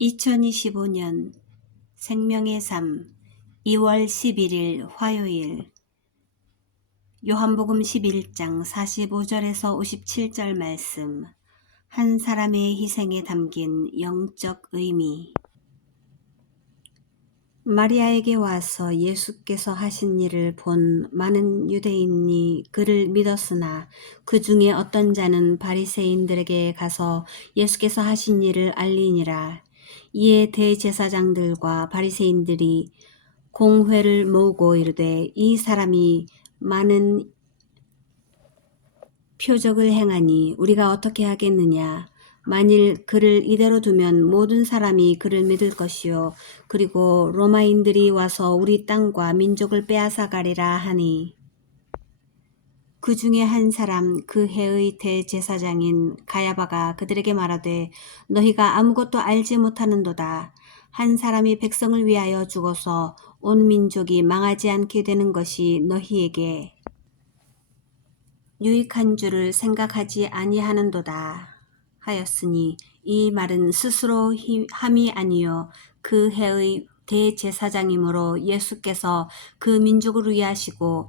2025년 생명의 삶 2월 11일 화요일. 요한복음 11장 45절에서 57절 말씀. 한 사람의 희생에 담긴 영적 의미. 마리아에게 와서 예수께서 하신 일을 본 많은 유대인이 그를 믿었으나 그 중에 어떤 자는 바리새인들에게 가서 예수께서 하신 일을 알리니라 이에 대제사장들과 바리새인들이 공회를 모으고 이르되 이 사람이 많은 표적을 행하니 우리가 어떻게 하겠느냐? 만일 그를 이대로 두면 모든 사람이 그를 믿을 것이요. 그리고 로마인들이 와서 우리 땅과 민족을 빼앗아 가리라 하니 그 중에 한 사람 그 해의 대제사장인 가야바가 그들에게 말하되 너희가 아무것도 알지 못하는도다. 한 사람이 백성을 위하여 죽어서 온 민족이 망하지 않게 되는 것이 너희에게 유익한 줄을 생각하지 아니하는도다. 하였으니 이 말은 스스로 함이 아니요 그 해의 대제사장이므로 예수께서 그 민족을 위하시고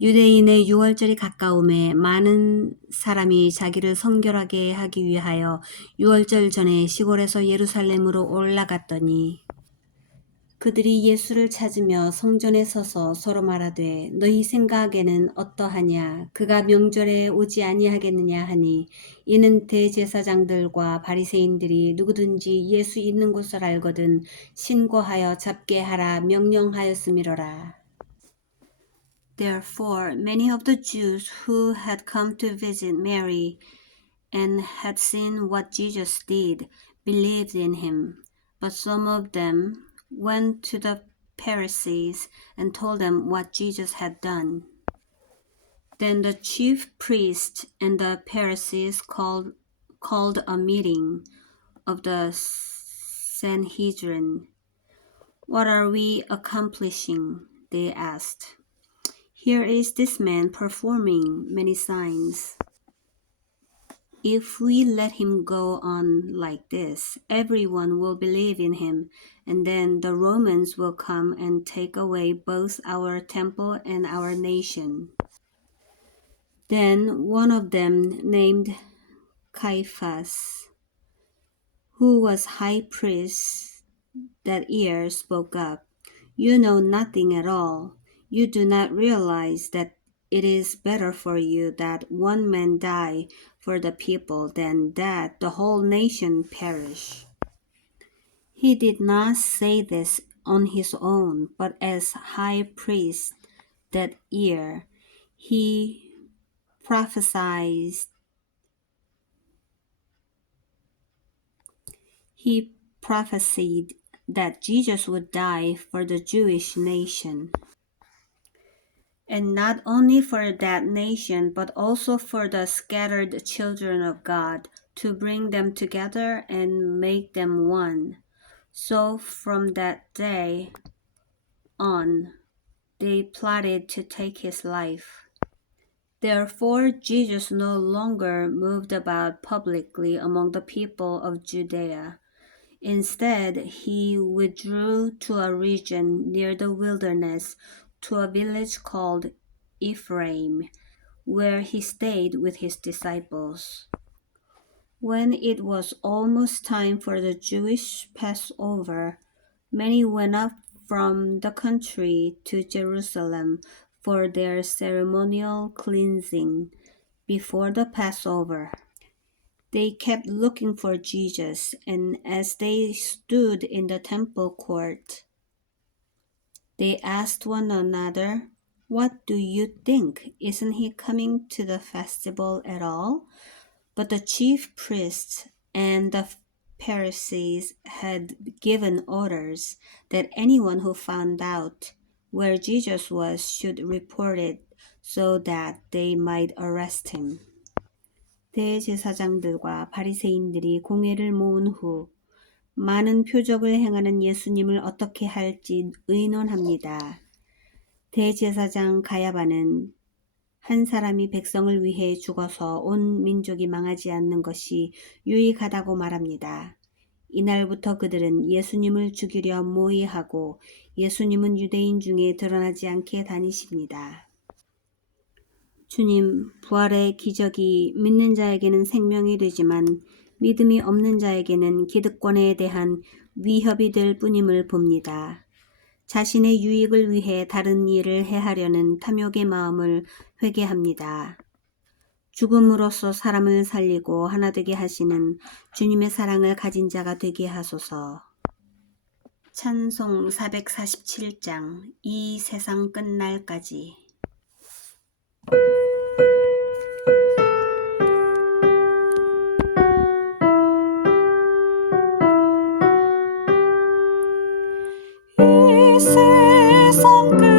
유대인의 유월절이 가까움에 많은 사람이 자기를 성결하게 하기 위하여 유월절 전에 시골에서 예루살렘으로 올라갔더니 그들이 예수를 찾으며 성전에 서서 서로 말하되 너희 생각에는 어떠하냐? 그가 명절에 오지 아니하겠느냐? 하니 이는 대제사장들과 바리새인들이 누구든지 예수 있는 곳을 알거든 신고하여 잡게 하라 명령하였음이로라 Therefore, many of the Jews who had come to visit Mary and had seen what Jesus did believed in him. But some of them went to the Pharisees and told them what Jesus had done. Then the chief priests and the Pharisees called, called a meeting of the Sanhedrin. What are we accomplishing? They asked. Here is this man performing many signs. If we let him go on like this, everyone will believe in him, and then the Romans will come and take away both our temple and our nation. Then one of them, named Caiaphas, who was high priest that year, spoke up. You know nothing at all you do not realize that it is better for you that one man die for the people than that the whole nation perish. He did not say this on his own, but as high priest that year, he prophesied he prophesied that Jesus would die for the Jewish nation and not only for that nation, but also for the scattered children of God, to bring them together and make them one. So from that day on, they plotted to take his life. Therefore, Jesus no longer moved about publicly among the people of Judea. Instead, he withdrew to a region near the wilderness to a village called Ephraim, where he stayed with his disciples. When it was almost time for the Jewish Passover, many went up from the country to Jerusalem for their ceremonial cleansing before the Passover. They kept looking for Jesus, and as they stood in the temple court, they asked one another, What do you think? Isn't he coming to the festival at all? But the chief priests and the Pharisees had given orders that anyone who found out where Jesus was should report it so that they might arrest him. 대제사장들과 바리새인들이 공회를 모은 후 많은 표적을 행하는 예수님을 어떻게 할지 의논합니다. 대제사장 가야바는 한 사람이 백성을 위해 죽어서 온 민족이 망하지 않는 것이 유익하다고 말합니다. 이날부터 그들은 예수님을 죽이려 모의하고 예수님은 유대인 중에 드러나지 않게 다니십니다. 주님, 부활의 기적이 믿는 자에게는 생명이 되지만 믿음이 없는 자에게는 기득권에 대한 위협이 될 뿐임을 봅니다. 자신의 유익을 위해 다른 일을 해하려는 탐욕의 마음을 회개합니다. 죽음으로써 사람을 살리고 하나 되게 하시는 주님의 사랑을 가진 자가 되게 하소서. 찬송 447장 이 세상 끝날까지 i ese sangre.